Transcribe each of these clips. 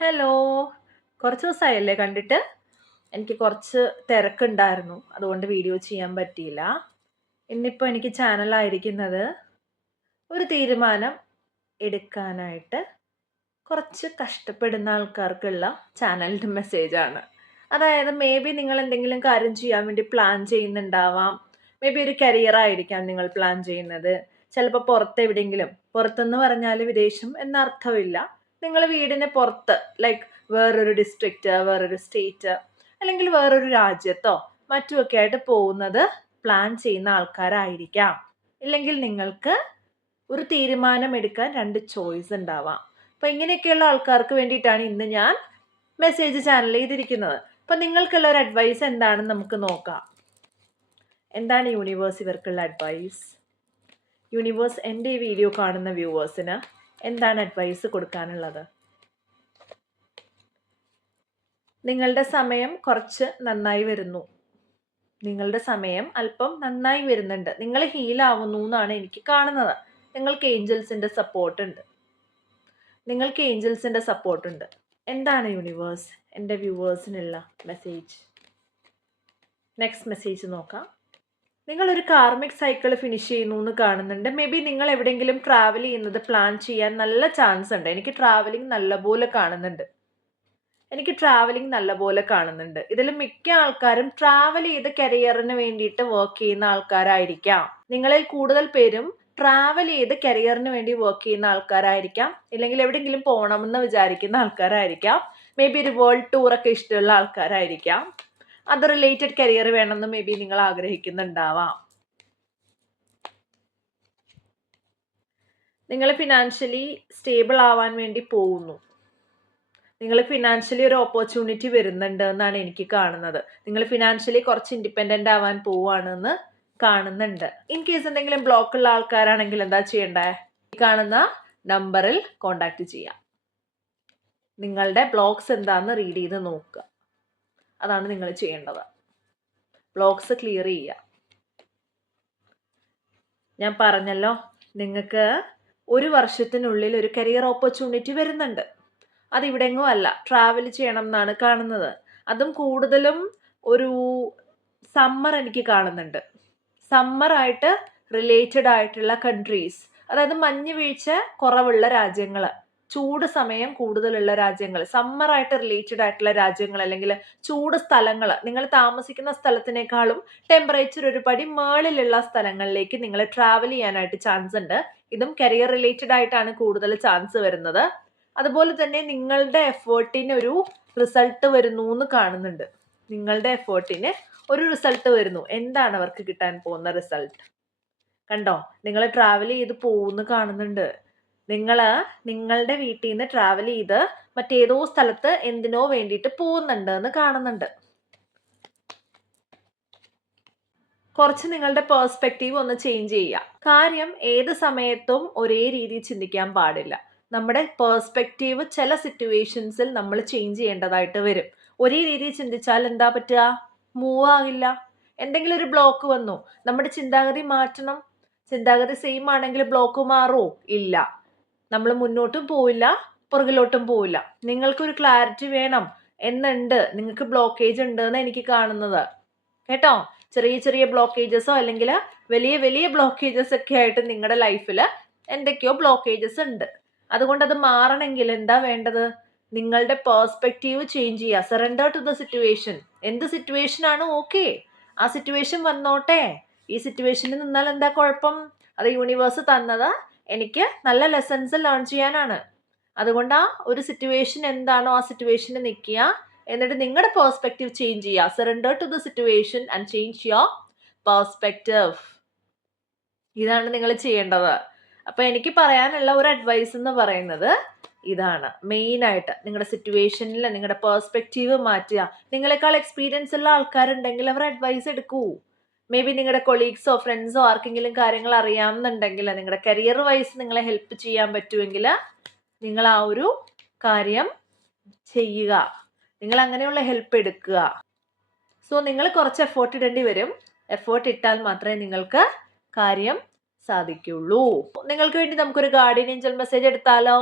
Hello കുറച്ച് ദിവസമായല്ലേ കണ്ടിട്ട്? എനിക്ക് കുറച്ച് തിരക്കുണ്ടായിരുന്നു. അതുകൊണ്ട് വീഡിയോ ചെയ്യാൻ പറ്റിയില്ല. ഇന്നിപ്പോൾ എനിക്ക് ചാനലായിരിക്കുന്നത് ഒരു തീരുമാനം എടുക്കാനായിട്ട് കുറച്ച് കഷ്ടപ്പെടുന്ന ആൾക്കാർക്കുള്ള ചാനലിന്റെ മെസ്സേജാണ് അതായത് മേ ബി നിങ്ങൾ എന്തെങ്കിലും കാര്യം ചെയ്യാൻ വേണ്ടി പ്ലാൻ ചെയ്യുന്നുണ്ടാവാം. മേ ബി ഒരു കരിയർ ആയിരിക്കാം നിങ്ങൾ പ്ലാൻ ചെയ്യുന്നത്. ചിലപ്പോൾ പുറത്ത് എവിടെയെങ്കിലും പുറത്തെന്ന് പറഞ്ഞാൽ വിദേശം എന്ന അർത്ഥമില്ല. നിങ്ങൾ വീടിന് പുറത്ത് ലൈക്ക് വേറൊരു ഡിസ്ട്രിക്റ്റ് വേറൊരു സ്റ്റേറ്റ് അല്ലെങ്കിൽ വേറൊരു രാജ്യത്തോ മറ്റുമൊക്കെ ആയിട്ട് പോകുന്നത് പ്ലാൻ ചെയ്യുന്ന ആൾക്കാരായിരിക്കാം. ഇല്ലെങ്കിൽ നിങ്ങൾക്ക് ഒരു തീരുമാനം എടുക്കാൻ രണ്ട് ചോയ്സ് ഉണ്ടാവാം. അപ്പോൾ ഇങ്ങനെയൊക്കെയുള്ള ആൾക്കാർക്ക് വേണ്ടിയിട്ടാണ് ഇന്ന് ഞാൻ മെസ്സേജ് ചാനൽ ചെയ്തിരിക്കുന്നത്. അപ്പം നിങ്ങൾക്കുള്ള ഒരു അഡ്വൈസ് എന്താണെന്ന് നമുക്ക് നോക്കാം. എന്താണ് യൂണിവേഴ്സ് ഇവർക്കുള്ള അഡ്വൈസ് യൂണിവേഴ്സ് എന്റെ ഈ വീഡിയോ കാണുന്ന വ്യൂവേഴ്സിന് എന്താണ് അഡ്വൈസ് കൊടുക്കാനുള്ളത്? നിങ്ങളുടെ സമയം കുറച്ച് നന്നായി വരുന്നു. നിങ്ങളുടെ സമയം അല്പം നന്നായി വരുന്നുണ്ട്. നിങ്ങൾ ഹീലാവുന്നു എന്നാണ് എനിക്ക് കാണുന്നത്. നിങ്ങൾക്ക് ഏഞ്ചൽസിന്റെ സപ്പോർട്ട് ഉണ്ട്. നിങ്ങൾക്ക് ഏഞ്ചൽസിന്റെ സപ്പോർട്ട് ഉണ്ട്. എന്താണ് യൂണിവേഴ്സ് എന്റെ വ്യൂവേഴ്സിനുള്ള മെസ്സേജ് നെക്സ്റ്റ് മെസ്സേജ് നോക്കാം. നിങ്ങളൊരു കാർമിക് സൈക്കിൾ ഫിനിഷ് ചെയ്യുന്നു എന്ന് കാണുന്നുണ്ട്. മേ ബി നിങ്ങൾ എവിടെയെങ്കിലും ട്രാവൽ ചെയ്യുന്നത് പ്ലാൻ ചെയ്യാൻ നല്ല ചാൻസ് ഉണ്ട്. എനിക്ക് ട്രാവലിംഗ് നല്ലപോലെ കാണുന്നുണ്ട്. എനിക്ക് ട്രാവലിംഗ് നല്ലപോലെ കാണുന്നുണ്ട്. ഇതിൽ മിക്ക ആൾക്കാരും ട്രാവൽ ചെയ്ത് കരിയറിന് വേണ്ടിയിട്ട് വർക്ക് ചെയ്യുന്ന ആൾക്കാരായിരിക്കാം. നിങ്ങളിൽ കൂടുതൽ പേരും ട്രാവൽ ചെയ്ത് കരിയറിന് വേണ്ടി വർക്ക് ചെയ്യുന്ന ആൾക്കാരായിരിക്കാം. ഇല്ലെങ്കിൽ എവിടെയെങ്കിലും പോകണമെന്ന് വിചാരിക്കുന്ന ആൾക്കാരായിരിക്കാം. മേ ബി ഒരു വേൾഡ് ടൂറൊക്കെ ഇഷ്ടമുള്ള ആൾക്കാരായിരിക്കാം. അത് റിലേറ്റഡ് കരിയർ വേണമെന്ന് മേ ബി നിങ്ങൾ ആഗ്രഹിക്കുന്നുണ്ടാവാം. നിങ്ങൾ ഫിനാൻഷ്യലി സ്റ്റേബിൾ ആവാൻ വേണ്ടി പോകുന്നു. നിങ്ങൾ ഫിനാൻഷ്യലി ഒരു ഓപ്പർച്യൂണിറ്റി വരുന്നുണ്ട് എന്നാണ് എനിക്ക് കാണുന്നത്. നിങ്ങൾ ഫിനാൻഷ്യലി കുറച്ച് ഇൻഡിപെൻഡന്റ് ആവാൻ പോവുകയാണെന്ന് കാണുന്നുണ്ട്. ഇൻ കേസ് എന്തെങ്കിലും ബ്ലോക്ക് ഉള്ള ആൾക്കാരാണെങ്കിൽ എന്താ ചെയ്യേണ്ടേ? ഈ കാണുന്ന നമ്പറിൽ കോണ്ടാക്ട് ചെയ്യാം. നിങ്ങളുടെ ബ്ലോക്സ് എന്താണെന്ന് റീഡ് ചെയ്ത് നോക്കുക. അതാണ് നിങ്ങൾ ചെയ്യേണ്ടത്. ബ്ലോക്സ് ക്ലിയർ ചെയ്യുക. ഞാൻ പറഞ്ഞല്ലോ നിങ്ങൾക്ക് ഒരു വർഷത്തിനുള്ളിൽ ഒരു കരിയർ ഓപ്പർച്യൂണിറ്റി വരുന്നുണ്ട്. അതിവിടെങ്ങും അല്ല ട്രാവൽ ചെയ്യണം എന്നാണ് കാണുന്നത്. അതും കൂടുതലും ഒരു സമ്മർ എനിക്ക് കാണുന്നുണ്ട്. സമ്മറായിട്ട് റിലേറ്റഡ് ആയിട്ടുള്ള കൺട്രീസ് അതായത് മഞ്ഞ് വീഴ്ച കുറവുള്ള രാജ്യങ്ങൾ ചൂട് സമയം കൂടുതലുള്ള രാജ്യങ്ങൾ സമ്മറായിട്ട് റിലേറ്റഡ് ആയിട്ടുള്ള രാജ്യങ്ങൾ അല്ലെങ്കിൽ ചൂട് സ്ഥലങ്ങൾ നിങ്ങൾ താമസിക്കുന്ന സ്ഥലത്തിനേക്കാളും ടെമ്പറേച്ചർ ഒരു പടി മേളിലുള്ള സ്ഥലങ്ങളിലേക്ക് നിങ്ങൾ ട്രാവൽ ചെയ്യാനായിട്ട് ചാൻസ് ഉണ്ട്. ഇതും കരിയർ റിലേറ്റഡ് ആയിട്ടാണ് കൂടുതൽ ചാൻസ് വരുന്നത്. അതുപോലെ തന്നെ നിങ്ങളുടെ എഫേർട്ടിന് ഒരു റിസൾട്ട് വരുന്നു എന്ന് കാണുന്നുണ്ട്. നിങ്ങളുടെ എഫേർട്ടിന് ഒരു റിസൾട്ട് വരുന്നു. എന്താണ് അവർക്ക് കിട്ടാൻ പോകുന്ന റിസൾട്ട് കണ്ടോ? നിങ്ങൾ ട്രാവൽ ചെയ്ത് പോകുന്നു കാണുന്നുണ്ട്. നിങ്ങൾ നിങ്ങളുടെ വീട്ടിൽ നിന്ന് ട്രാവൽ ചെയ്ത് മറ്റേതോ സ്ഥലത്ത് എന്തിനോ വേണ്ടിയിട്ട് പോകുന്നുണ്ട് എന്ന് കാണുന്നുണ്ട്. കുറച്ച് നിങ്ങളുടെ പേഴ്സ്പെക്റ്റീവ് ഒന്ന് ചേഞ്ച് ചെയ്യുക കാര്യം ഏത് സമയത്തും ഒരേ രീതിയിൽ ചിന്തിക്കാൻ പാടില്ല. നമ്മുടെ പേഴ്സ്പെക്റ്റീവ് ചില സിറ്റുവേഷൻസിൽ നമ്മൾ ചേഞ്ച് ചെയ്യേണ്ടതായിട്ട് വരും. ഒരേ രീതിയിൽ ചിന്തിച്ചാൽ എന്താ പറ്റുക? മൂവ് ആകില്ല. എന്തെങ്കിലും ഒരു ബ്ലോക്ക് വന്നു. നമ്മുടെ ചിന്താഗതി മാറ്റണം. ചിന്താഗതി സെയിം ആണെങ്കിൽ ബ്ലോക്ക് മാറുമോ ഇല്ല. നമ്മൾ മുന്നോട്ടും പോവില്ല പുറകിലോട്ടും പോവില്ല. നിങ്ങൾക്കൊരു ക്ലാരിറ്റി വേണം. എന്നുണ്ട്. നിങ്ങൾക്ക് ബ്ലോക്കേജ് ഉണ്ട് എന്ന് എനിക്ക് കാണുന്നത്. കേട്ടോ? ചെറിയ ചെറിയ ബ്ലോക്കേജസോ അല്ലെങ്കിൽ വലിയ വലിയ ബ്ലോക്കേജസ് ഒക്കെ ആയിട്ട് നിങ്ങളുടെ ലൈഫിൽ എന്തൊക്കെയോ ബ്ലോക്കേജസ് ഉണ്ട്. അതുകൊണ്ട് അത് മാറണമെങ്കിൽ എന്താ വേണ്ടത്? നിങ്ങളുടെ പേഴ്സ്പെക്റ്റീവ് ചേഞ്ച് ചെയ്യുക. സറണ്ടർ ടു ദ സിറ്റുവേഷൻ എന്ത് സിറ്റുവേഷൻ ആണ്? ഓക്കെ ആ സിറ്റുവേഷൻ വന്നോട്ടെ. ഈ സിറ്റുവേഷനിൽ നിന്നാൽ എന്താ കുഴപ്പം? അത് യൂണിവേഴ്സ് തന്നത് എനിക്ക് നല്ല ലെസൺസ് ലേൺ ചെയ്യാനാണ്. അതുകൊണ്ട് ആ ഒരു സിറ്റുവേഷൻ എന്താണോ ആ സിറ്റുവേഷനിൽ നിൽക്കുക എന്നിട്ട് നിങ്ങളുടെ പേഴ്സ്പെക്റ്റീവ് ചേഞ്ച് ചെയ്യുക surrender to the situation and change your perspective ഇതാണ് നിങ്ങൾ ചെയ്യേണ്ടത്. അപ്പോൾ എനിക്ക് പറയാനുള്ള ഒരു അഡ്വൈസ് എന്ന് പറയുന്നത് ഇതാണ്. മെയിനായിട്ട് നിങ്ങളുടെ സിറ്റുവേഷനിൽ നിങ്ങളുടെ പേഴ്സ്പെക്റ്റീവ് മാറ്റുക. നിങ്ങളെക്കാൾ എക്സ്പീരിയൻസ് ഉള്ള ആൾക്കാരുണ്ടെങ്കിൽ അവർ അഡ്വൈസ് എടുക്കൂ. മേ ബി നിങ്ങളുടെ കൊളീഗ്സോ ഫ്രണ്ട്സോ ആർക്കെങ്കിലും കാര്യങ്ങൾ അറിയാമെന്നുണ്ടെങ്കിൽ നിങ്ങളുടെ കരിയർ വൈസ് നിങ്ങളെ ഹെൽപ്പ് ചെയ്യാൻ പറ്റുമെങ്കിൽ നിങ്ങൾ ആ ഒരു കാര്യം ചെയ്യുക. നിങ്ങൾ അങ്ങനെയുള്ള ഹെൽപ്പ് എടുക്കുക. സോ നിങ്ങൾ കുറച്ച് എഫേർട്ട് ഇടേണ്ടി വരും. എഫേർട്ട് ഇട്ടാൽ മാത്രമേ നിങ്ങൾക്ക് കാര്യം സാധിക്കുള്ളൂ. നിങ്ങൾക്ക് വേണ്ടി നമുക്കൊരു ഗാർഡിയൻ ഏഞ്ചൽ മെസ്സേജ് എടുത്താലോ?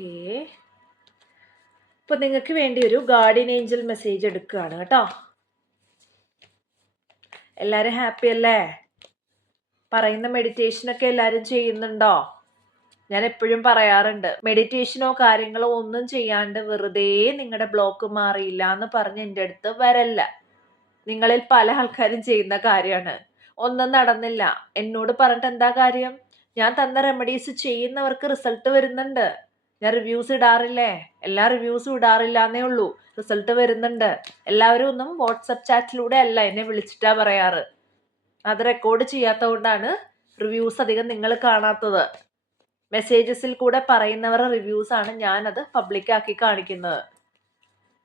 ഓക്കേ. നിങ്ങൾക്ക് വേണ്ടി ഒരു ഗാർഡിയൻ ഏഞ്ചൽ മെസ്സേജ് എടുക്കുകയാണ് കേട്ടോ. എല്ലാരും ഹാപ്പി അല്ലേ? പറയുന്ന മെഡിറ്റേഷൻ ഒക്കെ എല്ലാരും ചെയ്യുന്നുണ്ടോ? ഞാൻ എപ്പോഴും പറയാറുണ്ട് മെഡിറ്റേഷനോ കാര്യങ്ങളോ ഒന്നും ചെയ്യാണ്ട് വെറുതെ നിങ്ങളുടെ ബ്ലോക്ക് മാറിയില്ല എന്ന് പറഞ്ഞ് എന്റെ അടുത്ത് വരല്ല. നിങ്ങളിൽ പല ആൾക്കാരും ചെയ്യുന്ന കാര്യമാണ്. ഒന്നും നടന്നില്ല. എന്നോട് പറഞ്ഞിട്ട് എന്താ കാര്യം? ഞാൻ തന്ന റെമഡീസ് ചെയ്യുന്നവർക്ക് റിസൾട്ട് വരുന്നുണ്ട്. ഞാൻ റിവ്യൂസ് ഇടാറില്ലേ? എല്ലാ റിവ്യൂസും ഇടാറില്ല എന്നേ ഉള്ളൂ. റിസൾട്ട് വരുന്നുണ്ട്. എല്ലാവരും ഒന്നും വാട്സപ്പ് ചാറ്റിലൂടെ അല്ല എന്നെ വിളിച്ചിട്ടാ പറയാറ്. അത് റെക്കോർഡ് ചെയ്യാത്തതുകൊണ്ടാണ് റിവ്യൂസ് അധികം നിങ്ങൾ കാണാത്തത്. മെസ്സേജസിൽ കൂടെ പറയുന്നവരുടെ റിവ്യൂസ് ആണ് ഞാനത് പബ്ലിക് ആക്കി കാണിക്കുന്നത്.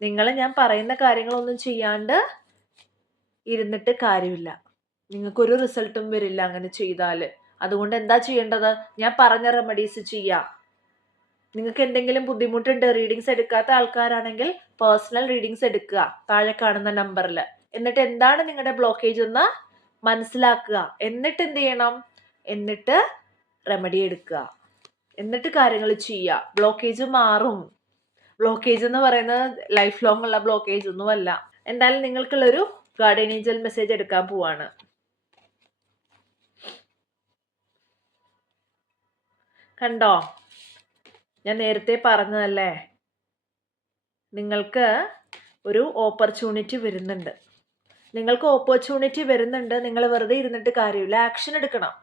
നിങ്ങൾ ഞാൻ പറയുന്ന കാര്യങ്ങളൊന്നും ചെയ്യാണ്ട് ഇരുന്നിട്ട് കാര്യമില്ല. നിങ്ങൾക്കൊരു റിസൾട്ടും വരില്ല അങ്ങനെ ചെയ്താൽ അതുകൊണ്ട് എന്താ ചെയ്യേണ്ടത്? ഞാൻ പറഞ്ഞ റെമഡീസ് ചെയ്യാം. നിങ്ങൾക്ക് എന്തെങ്കിലും ബുദ്ധിമുട്ടുണ്ട് റീഡിങ്സ് എടുക്കാത്ത ആൾക്കാരാണെങ്കിൽ പേഴ്സണൽ റീഡിങ്സ് എടുക്കുക. താഴെ കാണുന്ന നമ്പറിൽ എന്നിട്ട് എന്താണ് നിങ്ങളുടെ ബ്ലോക്കേജ് എന്ന് മനസ്സിലാക്കുക. എന്നിട്ട് എന്ത് ചെയ്യണം? എന്നിട്ട് റെമഡി എടുക്കുക. എന്നിട്ട് കാര്യങ്ങൾ ചെയ്യുക. ബ്ലോക്കേജ് മാറും. ബ്ലോക്കേജ് എന്ന് പറയുന്നത് ലൈഫ് ലോങ് ഉള്ള ബ്ലോക്കേജ് ഒന്നുമല്ല. എന്തായാലും നിങ്ങൾക്കുള്ളൊരു ഗാർഡിയൻ ഏഞ്ചൽ മെസ്സേജ് എടുക്കാൻ പോവാണ്. കണ്ടോ? ഞാൻ നേരത്തെ പറഞ്ഞതല്ലേ? നിങ്ങൾക്ക് ഒരു ഓപ്പർച്യൂണിറ്റി വരുന്നുണ്ട്. നിങ്ങൾക്ക് ഓപ്പർച്യൂണിറ്റി വരുന്നുണ്ട്. നിങ്ങൾ വെറുതെ ഇരുന്നിട്ട് കാര്യമില്ല. ആക്ഷൻ എടുക്കണം.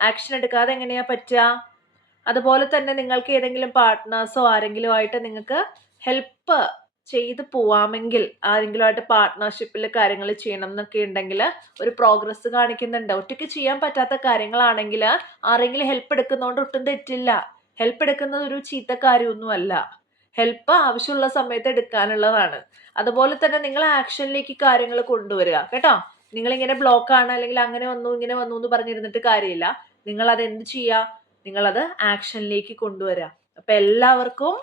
ആക്ഷൻ എടുക്കാതെ എങ്ങനെയാ പറ്റുക? അതുപോലെ തന്നെ നിങ്ങൾക്ക് ഏതെങ്കിലും പാർട്ട്നേഴ്സോ ആരെങ്കിലും ആയിട്ട് നിങ്ങൾക്ക് ഹെൽപ്പ് ചെയ്ത് പോവാമെങ്കിൽ ആരെങ്കിലും ആയിട്ട് പാർട്ട്ണർഷിപ്പിൽ കാര്യങ്ങൾ ചെയ്യണം എന്നൊക്കെ ഉണ്ടെങ്കിൽ ഒരു പ്രോഗ്രസ് കാണിക്കുന്നുണ്ട്. ഒറ്റയ്ക്ക് ചെയ്യാൻ പറ്റാത്ത കാര്യങ്ങളാണെങ്കിൽ ആരെങ്കിലും ഹെൽപ്പ് എടുക്കുന്നതുകൊണ്ട് ഒട്ടും തെറ്റില്ല. ഹെൽപ്പ് എടുക്കുന്നത് ഒരു ചീത്ത കാര്യമൊന്നുമല്ല ഹെൽപ്പ് ആവശ്യമുള്ള സമയത്ത് എടുക്കാനുള്ളതാണ്. അതുപോലെ തന്നെ നിങ്ങൾ ആക്ഷനിലേക്ക് കാര്യങ്ങൾ കൊണ്ടുവരിക. കേട്ടോ? നിങ്ങൾ ഇങ്ങനെ ബ്ലോക്ക് ആണ് അല്ലെങ്കിൽ അങ്ങനെ വന്നു ഇങ്ങനെ വന്നു എന്ന് പറഞ്ഞിരുന്നിട്ട് കാര്യമില്ല. നിങ്ങൾ അത് എന്ത് ചെയ്യുക നിങ്ങളത് ആക്ഷനിലേക്ക് കൊണ്ടുവരിക. അപ്പൊ എല്ലാവർക്കും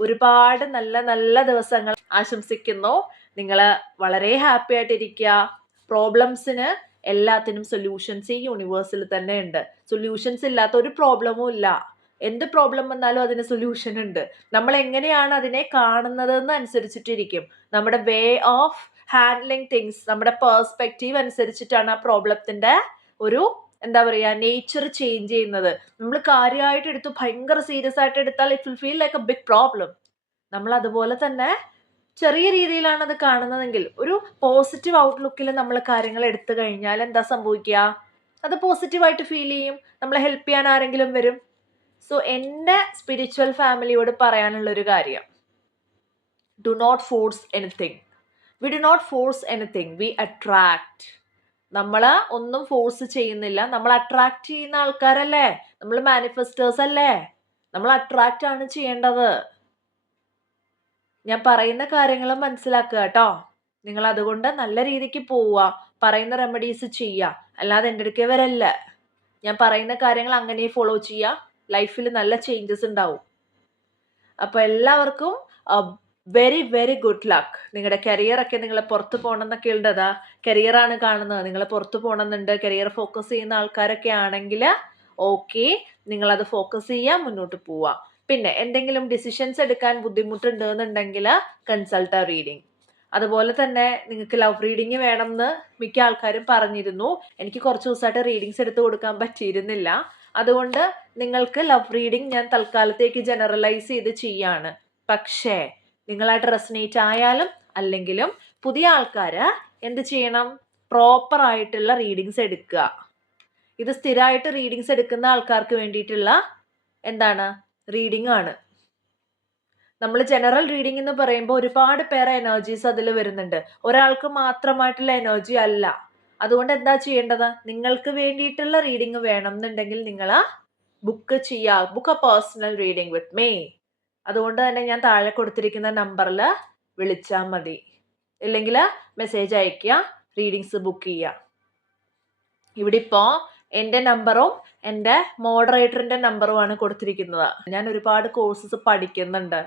ഒരുപാട് നല്ല നല്ല ദിവസങ്ങൾ ആശംസിക്കുന്നു. നിങ്ങൾ വളരെ ഹാപ്പി ആയിട്ടിരിക്കുക. പ്രോബ്ലംസിന് എല്ലാത്തിനും സൊല്യൂഷൻസ് ഈ യൂണിവേഴ്സിൽ തന്നെ ഉണ്ട്. സൊല്യൂഷൻസ് ഇല്ലാത്ത ഒരു പ്രോബ്ലമും ഇല്ല. എന്ത് പ്രോബ്ലം വന്നാലും അതിന് സൊല്യൂഷൻ ഉണ്ട്. നമ്മൾ എങ്ങനെയാണ് അതിനെ കാണുന്നത് എന്ന് അനുസരിച്ചിട്ടിരിക്കും നമ്മുടെ വേ ഓഫ് ഹാൻഡ്ലിങ് തിങ്സ് നമ്മുടെ പേഴ്സ്പെക്റ്റീവ് അനുസരിച്ചിട്ടാണ് ആ പ്രോബ്ലത്തിന്റെ ഒരു എന്താ പറയുക നേച്ചർ ചേഞ്ച് ചെയ്യുന്നത്. നമ്മൾ കാര്യമായിട്ട് എടുത്തു ഭയങ്കര സീരിയസ് ആയിട്ട് എടുത്താൽ it will feel like a big problem നമ്മൾ അതുപോലെ തന്നെ ചെറിയ രീതിയിലാണ് അത് കാണുന്നതെങ്കിൽ ഒരു പോസിറ്റീവ് ഔട്ട്ലുക്കിൽ നമ്മൾ കാര്യങ്ങൾ എടുത്തു കഴിഞ്ഞാൽ എന്താ സംഭവിക്കുക? അത് പോസിറ്റീവായിട്ട് ഫീൽ ചെയ്യും. നമ്മളെ ഹെൽപ്പ് ചെയ്യാൻ ആരെങ്കിലും വരും. സോ എന്റെ സ്പിരിച്വൽ ഫാമിലിയോട് പറയാനുള്ള ഒരു കാര്യം. Do not force anything we do not force anything we attract നമ്മൾ ഒന്നും ഫോഴ്സ് ചെയ്യുന്നില്ല. നമ്മൾ അട്രാക്ട് ചെയ്യുന്ന ആൾക്കാരല്ലേ? നമ്മൾ മാനിഫെസ്റ്റേഴ്സ് അല്ലേ? നമ്മൾ അട്രാക്റ്റ് ആണ് ചെയ്യേണ്ടത്. ഞാൻ പറയുന്ന കാര്യങ്ങൾ മനസ്സിലാക്കുക കേട്ടോ. നിങ്ങൾ അതുകൊണ്ട് നല്ല രീതിക്ക് പോവുക. പറയുന്ന റെമഡീസ് ചെയ്യുക. അല്ലാതെ എന്റെ അടുക്കേ വരല്ല. ഞാൻ പറയുന്ന കാര്യങ്ങൾ അങ്ങനെ ഫോളോ ചെയ്യുക. ലൈഫിൽ നല്ല ചേഞ്ചസ് ഉണ്ടാവും. അപ്പോൾ എല്ലാവർക്കും വെരി വെരി ഗുഡ് ലക്ക് നിങ്ങളുടെ കരിയറൊക്കെ നിങ്ങൾ പുറത്ത് പോകണം എന്നൊക്കെ ഉണ്ടതാ കരിയറാണ് കാണുന്നത്. നിങ്ങൾ പുറത്ത് പോകണമെന്നുണ്ട് കരിയർ ഫോക്കസ് ചെയ്യുന്ന ആൾക്കാരൊക്കെ ആണെങ്കിൽ ഓക്കെ നിങ്ങളത് ഫോക്കസ് ചെയ്യുക മുന്നോട്ട് പോവുക പിന്നെ എന്തെങ്കിലും ഡിസിഷൻസ് എടുക്കാൻ ബുദ്ധിമുട്ടുണ്ട് എന്നുണ്ടെങ്കിൽ കൺസൾട്ട റീഡിങ് അതുപോലെ തന്നെ നിങ്ങൾക്ക് ലവ് റീഡിങ് വേണമെന്ന് മിക്ക ആൾക്കാരും പറഞ്ഞിരുന്നു. എനിക്ക് കുറച്ച് ദിവസമായിട്ട് റീഡിങ്സ് എടുത്ത് കൊടുക്കാൻ പറ്റിയിരുന്നില്ല. അതുകൊണ്ട് നിങ്ങൾക്ക് ലവ് റീഡിംഗ് ഞാൻ തൽക്കാലത്തേക്ക് ജനറലൈസ് ചെയ്ത് ചെയ്യാണ്. പക്ഷേ നിങ്ങളായിട്ട് റെസനേറ്റ് ആയാലും അല്ലെങ്കിലും പുതിയ ആൾക്കാർ എന്ത് ചെയ്യണം? പ്രോപ്പർ ആയിട്ടുള്ള റീഡിങ്സ് എടുക്കുക. ഇത് സ്ഥിരമായിട്ട് റീഡിങ്സ് എടുക്കുന്ന ആൾക്കാർക്ക് വേണ്ടിയിട്ടുള്ള എന്താണ്? റീഡിംഗ് ആണ്. നമ്മൾ ജനറൽ റീഡിംഗ് എന്ന് പറയുമ്പോൾ ഒരുപാട് പേരെ എനർജീസ് അതിൽ വരുന്നുണ്ട്. ഒരാൾക്ക് മാത്രമായിട്ടുള്ള എനർജി അല്ല. അതുകൊണ്ട് എന്താ ചെയ്യേണ്ടത്? നിങ്ങൾക്ക് വേണ്ടിയിട്ടുള്ള റീഡിംഗ് വേണം എന്നുണ്ടെങ്കിൽ നിങ്ങൾ ബുക്ക് ചെയ്യുക. Book a personal reading with me അതുകൊണ്ട് തന്നെ ഞാൻ താഴെ കൊടുത്തിരിക്കുന്ന നമ്പറിൽ വിളിച്ചാൽ മതി. ഇല്ലെങ്കിൽ മെസ്സേജ് അയയ്ക്കുക. റീഡിങ്സ് ബുക്ക് ചെയ്യുക. ഇവിടെ ഇപ്പോൾ എന്റെ നമ്പറും എന്റെ മോഡറേറ്ററിന്റെ നമ്പറുമാണ് കൊടുത്തിരിക്കുന്നത്. ഞാൻ ഒരുപാട് കോഴ്സസ് പഠിക്കുന്നുണ്ട്.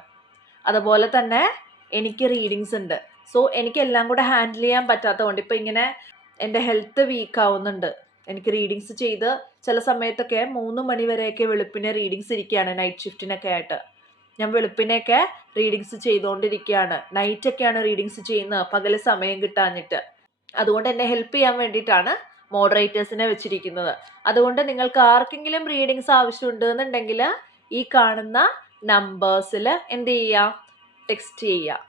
അതുപോലെ തന്നെ എനിക്ക് റീഡിങ്സ് ഉണ്ട്. സോ എനിക്ക് എല്ലാം കൂടെ ഹാൻഡിൽ ചെയ്യാൻ പറ്റാത്തതുകൊണ്ട് ഇപ്പം ഇങ്ങനെ എന്റെ ഹെൽത്ത് വീക്ക് ആവുന്നുണ്ട് എനിക്ക് റീഡിങ്സ് ചെയ്ത് ചില സമയത്തൊക്കെ മൂന്ന് മണി വരെയൊക്കെ വെളുപ്പിനെ റീഡിങ്സ് ഇരിക്കുകയാണ് നൈറ്റ് ഷിഫ്റ്റിനൊക്കെ ആയിട്ട്. ഞാൻ വെളുപ്പിനെയൊക്കെ റീഡിങ്സ് ചെയ്തുകൊണ്ടിരിക്കുകയാണ്. നൈറ്റൊക്കെയാണ് റീഡിങ്സ് ചെയ്യുന്നത്. പകൽ സമയം കിട്ടാഞ്ഞിട്ട്. അതുകൊണ്ട് എന്നെ ഹെൽപ്പ് ചെയ്യാൻ വേണ്ടിയിട്ടാണ് മോഡറേറ്റേഴ്സിനെ വെച്ചിരിക്കുന്നത്. അതുകൊണ്ട് നിങ്ങൾക്ക് ആർക്കെങ്കിലും റീഡിങ്സ് ആവശ്യമുണ്ട് എന്നുണ്ടെങ്കിൽ ഈ കാണുന്ന നമ്പേഴ്സിൽ എന്ത് ചെയ്യുക? ടെക്സ്റ്റ് ചെയ്യുക.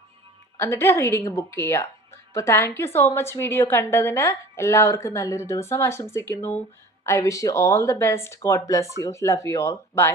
എന്നിട്ട് റീഡിങ് ബുക്ക് ചെയ്യുക. അപ്പോൾ thank you so much video കണ്ടതിന് എല്ലാവർക്കും നല്ലൊരു ദിവസം ആശംസിക്കുന്നു. I wish you all the best God bless you love you all bye